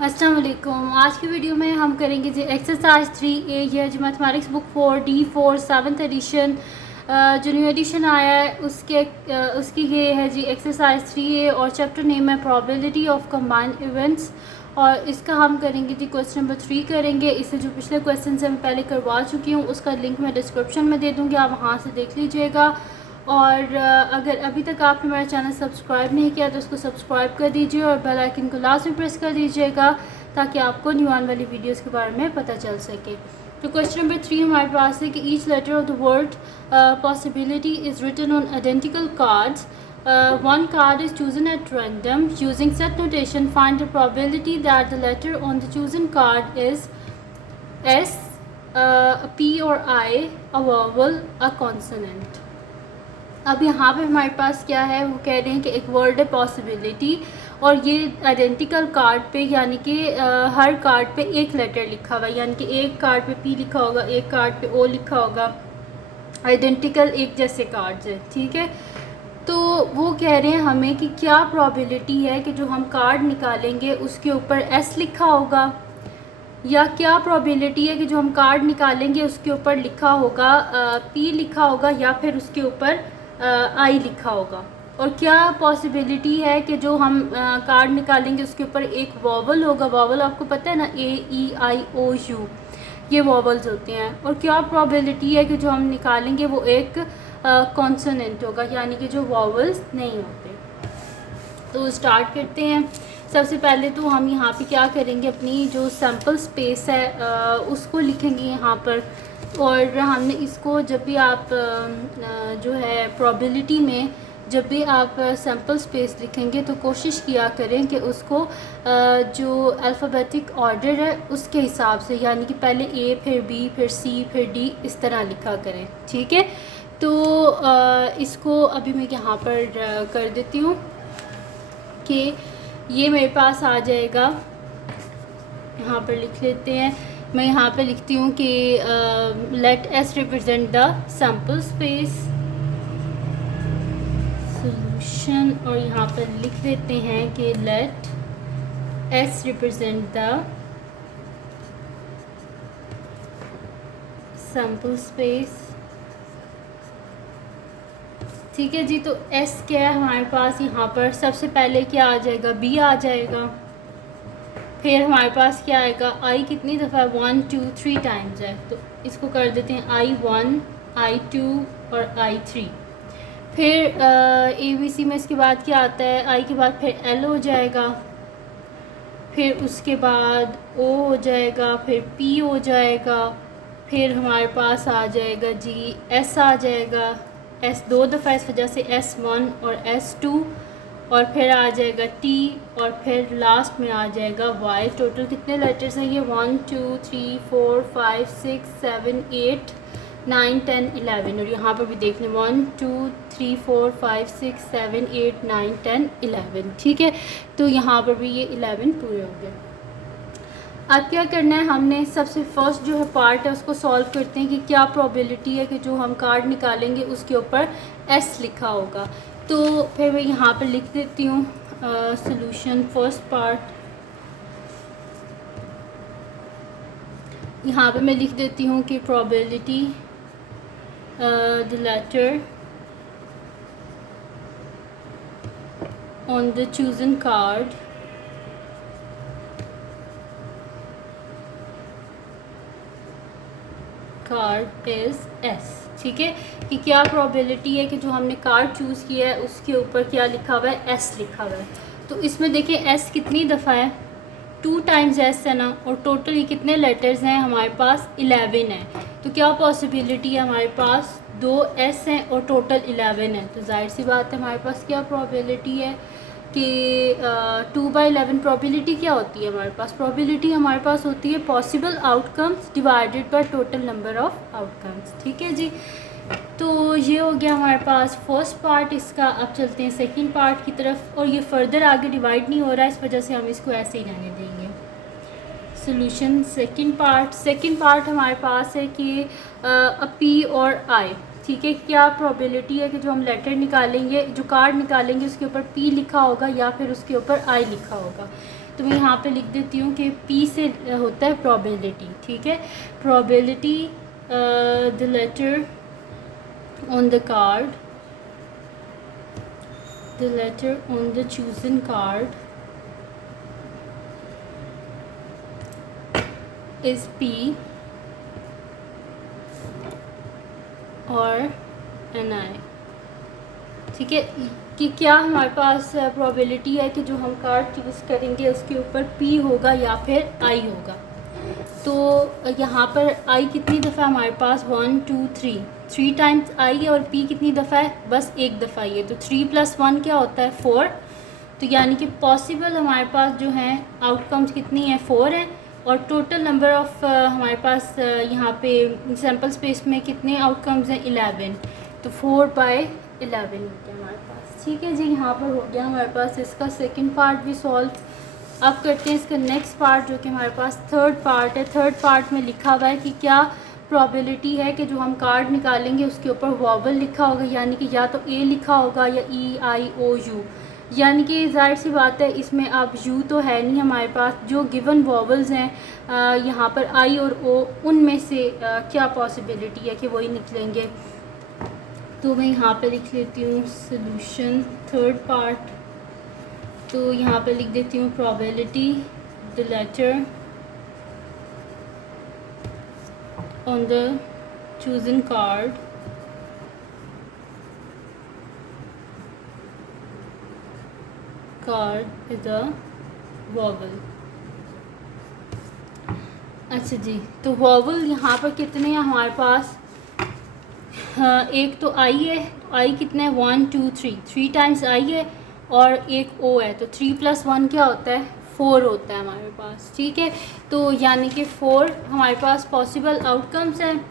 अस्सलाम वालेकुम। आज की वीडियो में हम करेंगे जी एक्सरसाइज 3A, ये जी mathematics book 4 D4 7th edition जो न्यू एडिशन आया है उसकी ये है जी एक्सरसाइज 3A और चैप्टर नेम है प्रोबेबिलिटी ऑफ कंबाइंड इवेंट्स। और इसका हम करेंगे जी क्वेश्चन नंबर 3 करेंगे। इससे जो पिछले क्वेश्चन से मैं पहले करवा चुकी हूँ उसका लिंक मैं डिस्क्रिप्शन में दे दूँगी, आप वहाँ से देख लीजिएगा। और अगर अभी तक आपने मेरा चैनल सब्सक्राइब नहीं किया तो उसको सब्सक्राइब कर दीजिए और बेल आइकन को लाजमी प्रेस कर दीजिएगा ताकि आपको न्यू आने वाली वीडियोस के बारे में पता चल सके। तो क्वेश्चन नंबर 3 हमारे पास है कि each letter of the word possibility is written on identical cards. One card is chosen at random. Using set notation, find the probability that the letter on the chosen card is S, a P or I, a vowel, a consonant. अब यहाँ पे हमारे पास क्या है, वो कह रहे हैं कि एक वर्ड है पॉसिबिलिटी और ये आइडेंटिकल कार्ड पे यानी कि हर कार्ड पे एक लेटर लिखा हुआ है, यानी कि एक कार्ड पे पी लिखा होगा, एक कार्ड पे ओ लिखा होगा, आइडेंटिकल एक जैसे कार्ड्स हैं, ठीक है। तो वो कह रहे हैं हमें कि क्या प्रोबेबिलिटी है कि जो हम कार्ड निकालेंगे उसके ऊपर एस लिखा होगा, या क्या प्रोबेबिलिटी है कि जो हम कार्ड निकालेंगे उसके ऊपर लिखा होगा पी लिखा होगा या फिर उसके ऊपर आई लिखा होगा। और क्या पॉसिबिलिटी है कि जो हम कार्ड निकालेंगे उसके ऊपर एक वॉवल होगा। वॉवल आपको पता है ना, A E I O U, ये वॉवल्स होते हैं। और क्या प्रोबेबिलिटी है कि जो हम निकालेंगे वो एक कॉन्सोनेंट होगा, यानी कि जो वॉवल्स नहीं होते। तो स्टार्ट करते हैं। सबसे पहले तो हम यहाँ पे क्या करेंगे, अपनी जो सैम्पल स्पेस है उसको लिखेंगे यहाँ पर। और हमने इसको जब भी आप जो है प्रोबेबिलिटी में जब भी आप सैम्पल स्पेस लिखेंगे तो कोशिश किया करें कि उसको जो अल्फ़ाबेटिक ऑर्डर है उसके हिसाब से, यानी कि पहले ए फिर बी फिर सी फिर डी इस तरह लिखा करें, ठीक है। तो इसको अभी मैं यहाँ पर कर देती हूँ कि ये मेरे पास आ जाएगा। यहाँ पर लिख लेते हैं, मैं यहाँ पे लिखती हूँ कि let S represent the sample space solution, और यहाँ पर लिख देते हैं कि let S represent the sample space, ठीक है जी। तो एस क्या है हमारे पास, यहाँ पर सबसे पहले क्या आ जाएगा, बी आ जाएगा। फिर हमारे पास क्या आएगा, आई कितनी दफ़ा 1 2 3 टाइम्स है, तो इसको कर देते हैं I1 I2 और I3। फिर ABC में इसके बाद क्या आता है, आई के बाद फिर L हो जाएगा, फिर उसके बाद O हो जाएगा, फिर P हो जाएगा, फिर हमारे पास आ जाएगा जी S आ जाएगा। S दो दफ़ा इस वजह से S1 और S2, और फिर आ जाएगा T, और फिर लास्ट में आ जाएगा Y। टोटल कितने लेटर्स हैं ये, 1 2 3 4 5 6 7 8 9 10 11, और यहाँ पर भी देख लें 1 2 3 4 5 6 7 8 9 10 11, ठीक है। तो यहाँ पर भी ये 11 पूरे हो गए। अब क्या करना है, हमने सबसे फर्स्ट जो है पार्ट है उसको सॉल्व करते हैं कि क्या प्रोबेबिलिटी है कि जो हम कार्ड निकालेंगे उसके ऊपर एस लिखा होगा। तो फिर मैं यहाँ पर लिख देती हूँ सॉल्यूशन फर्स्ट पार्ट। यहाँ पे मैं लिख देती हूँ कि probability the later on the chosen card is S, ठीक है। कि क्या प्रोबेबिलिटी है कि जो हमने कार्ड चूज़ किया है उसके ऊपर क्या लिखा हुआ है, एस लिखा हुआ है। तो इसमें देखिए एस कितनी दफ़ा है, 2 टाइम्स एस है ना, और टोटल ये कितने लेटर्स हैं हमारे पास, 11 है। तो क्या पॉसिबिलिटी है, हमारे पास 2 एस हैं और टोटल 11 है। तो जाहिर सी बात है हमारे पास क्या प्रोबेबिलिटी है कि 2/11 प्रोबेबिलिटी क्या होती है हमारे पास, प्रोबेबिलिटी हमारे पास होती है possible outcomes divided by total number of outcomes, ठीक है जी। तो ये हो गया हमारे पास फर्स्ट पार्ट इसका। अब चलते हैं सेकंड पार्ट की तरफ, और ये फर्दर आगे डिवाइड नहीं हो रहा है, इस वजह से हम इसको ऐसे ही रहने देंगे। सॉल्यूशन सेकंड पार्ट हमारे पास है कि पी और आई, ठीक है। क्या प्रोबेबिलिटी है कि जो हम लेटर निकालेंगे, जो कार्ड निकालेंगे उसके ऊपर पी लिखा होगा या फिर उसके ऊपर आई लिखा होगा। तो मैं यहाँ पे लिख देती हूँ कि P से होता है प्रोबेबिलिटी, ठीक है। Probability the later on the card, the later on the chosen card is P और NI, ठीक है। कि क्या हमारे पास प्रोबेबिलिटी है कि जो हम कार्ड चूज़ करेंगे उसके ऊपर P होगा या फिर I होगा। तो यहाँ पर I कितनी दफ़ा हमारे पास 1 2 3 टाइम्स I है और P कितनी दफ़ा है, बस एक दफ़ा ही है। तो 3 + 1 क्या होता है 4। तो यानी कि पॉसिबल हमारे पास जो हैं आउटकम्स कितनी है 4 हैं और टोटल नंबर ऑफ़ हमारे पास यहाँ पे सैम्पल स्पेस में कितने आउटकम्स हैं 11। तो 4/11 होते हैं हमारे पास, ठीक है जी। यहाँ पर हो गया हमारे पास इसका सेकंड पार्ट भी सॉल्व। अब करते हैं इसका नेक्स्ट पार्ट जो कि हमारे पास थर्ड पार्ट है। थर्ड पार्ट में लिखा हुआ है कि क्या प्रोबेबिलिटी है कि जो हम कार्ड निकालेंगे उसके ऊपर वॉवल लिखा होगा, यानी कि या तो A लिखा होगा या EIOU। यानी कि ज़ाहिर सी बात है इसमें अब U तो है नहीं हमारे पास, जो गिवन वॉवल्स हैं यहाँ पर I और O, उनमें से क्या पॉसिबिलिटी है कि वही निकलेंगे। तो मैं यहाँ पे लिख लेती हूँ सॉल्यूशन थर्ड पार्ट। तो यहाँ पे लिख देती हूँ probability the later on the chosen card is a vowel. अच्छा जी, तो वॉवल यहाँ पर कितने हैं हमारे पास, एक तो I है, I कितने हैं 1 2 3 टाइम्स I है और एक O है। तो 3 + 1 क्या होता है 4 होता है हमारे पास, ठीक है। तो यानी कि 4 हमारे पास पॉसिबल आउटकम्स हैं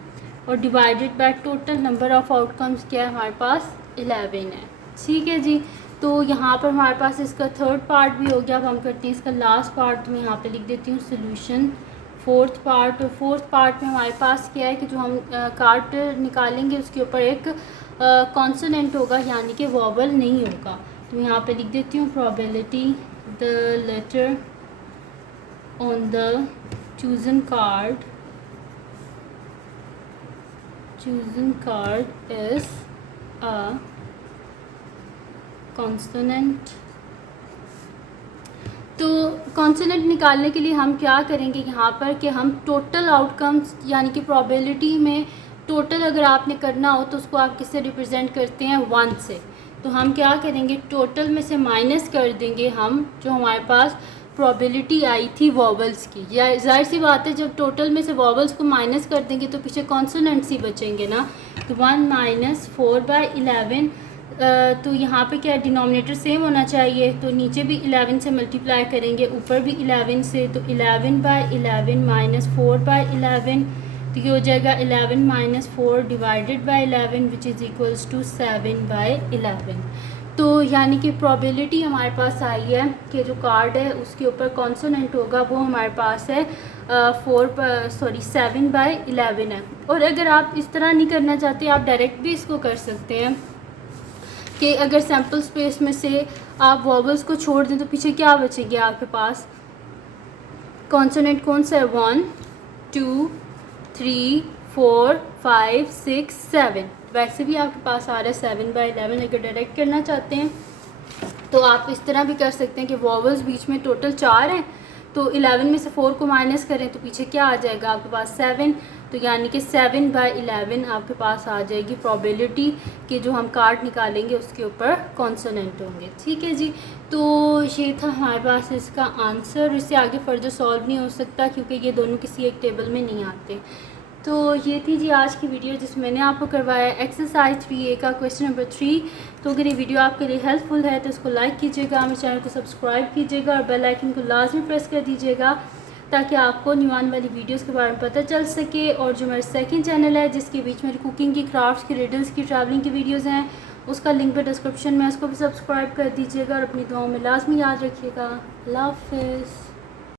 और divided by total number of outcomes क्या है हमारे पास 11 है, ठीक है जी। तो यहाँ पर हमारे पास इसका थर्ड पार्ट भी हो गया। अब हम करते हैं इसका लास्ट पार्ट। तो मैं यहाँ पे लिख देती हूँ सोल्यूशन फोर्थ पार्ट। और फोर्थ पार्ट में हमारे पास क्या है कि जो हम कार्ड निकालेंगे उसके ऊपर एक कॉन्सोनेंट होगा, यानी कि वॉवल नहीं होगा। तो मैं यहाँ पे लिख देती हूँ probability the later on the chosen card is a consonant. तो कॉन्सोनेंट निकालने के लिए हम क्या करेंगे यहाँ पर कि हम टोटल आउटकम्स, यानी कि प्रोबेबिलिटी में टोटल अगर आपने करना हो तो उसको आप किससे रिप्रेजेंट करते हैं 1 से। तो हम क्या करेंगे टोटल में से माइनस कर देंगे हम जो हमारे पास प्रोबेबिलिटी आई थी वॉवल्स की। या जाहिर सी बात है जब टोटल में से वॉवल्स को माइनस कर देंगे तो पीछे कॉन्सोनेंट्स ही बचेंगे ना। तो 1 - 4/11। तो यहाँ पे क्या डिनोमिनेटर सेम होना चाहिए, तो नीचे भी 11 से मल्टीप्लाई करेंगे, ऊपर भी 11 से। तो 11/11 - 4/11, तो ये हो जाएगा 11 - 4 divided by 11 which is equals to 7/11। तो यानी कि प्रोबेबिलिटी हमारे पास आई है कि जो कार्ड है उसके ऊपर कॉन्सोनेंट होगा वो हमारे पास है 7/11 है। और अगर आप इस तरह नहीं करना चाहते आप डायरेक्ट भी इसको कर सकते हैं कि अगर सैम्पल स्पेस में से आप वॉवल्स को छोड़ दें तो पीछे क्या बचेगी आपके पास, कॉन्सोनेंट कौन सा है 1 2 3 4 5 6 7। वैसे भी आपके पास आ रहा है 7/11। अगर डायरेक्ट करना चाहते हैं तो आप इस तरह भी कर सकते हैं कि वॉवल्स बीच में टोटल 4 हैं, तो 11 में से 4 को माइनस करें तो पीछे क्या आ जाएगा आपके पास 7। तो यानी कि 7/11 आपके पास आ जाएगी प्रोबेबिलिटी कि जो हम कार्ड निकालेंगे उसके ऊपर कॉन्सोनेंट होंगे, ठीक है जी। तो ये था हमारे पास इसका आंसर। इससे आगे फर्दर सॉल्व नहीं हो सकता क्योंकि ये दोनों किसी एक टेबल में नहीं आते। तो ये थी जी आज की वीडियो जिसमें मैंने आपको करवाया एक्सरसाइज 3A का क्वेश्चन नंबर 3। तो अगर ये वीडियो आपके लिए हेल्पफुल है तो इसको लाइक कीजिएगा, मेरे चैनल को सब्सक्राइब कीजिएगा और बेल आइकन को लाजमी प्रेस कर दीजिएगा ताकि आपको न्यू आने वाली वीडियोस के बारे में पता चल सके। और जो मेरा सेकंड चैनल है जिसके बीच में कुकिंग की, क्राफ्ट्स की, रिडल्स की, ट्रैवलिंग की वीडियोस हैं, उसका लिंक भी डिस्क्रिप्शन में, उसको भी सब्सक्राइब कर दीजिएगा और अपनी दुआओं में लाजमी याद रखिएगा। अल्लाह हाफ़िज़।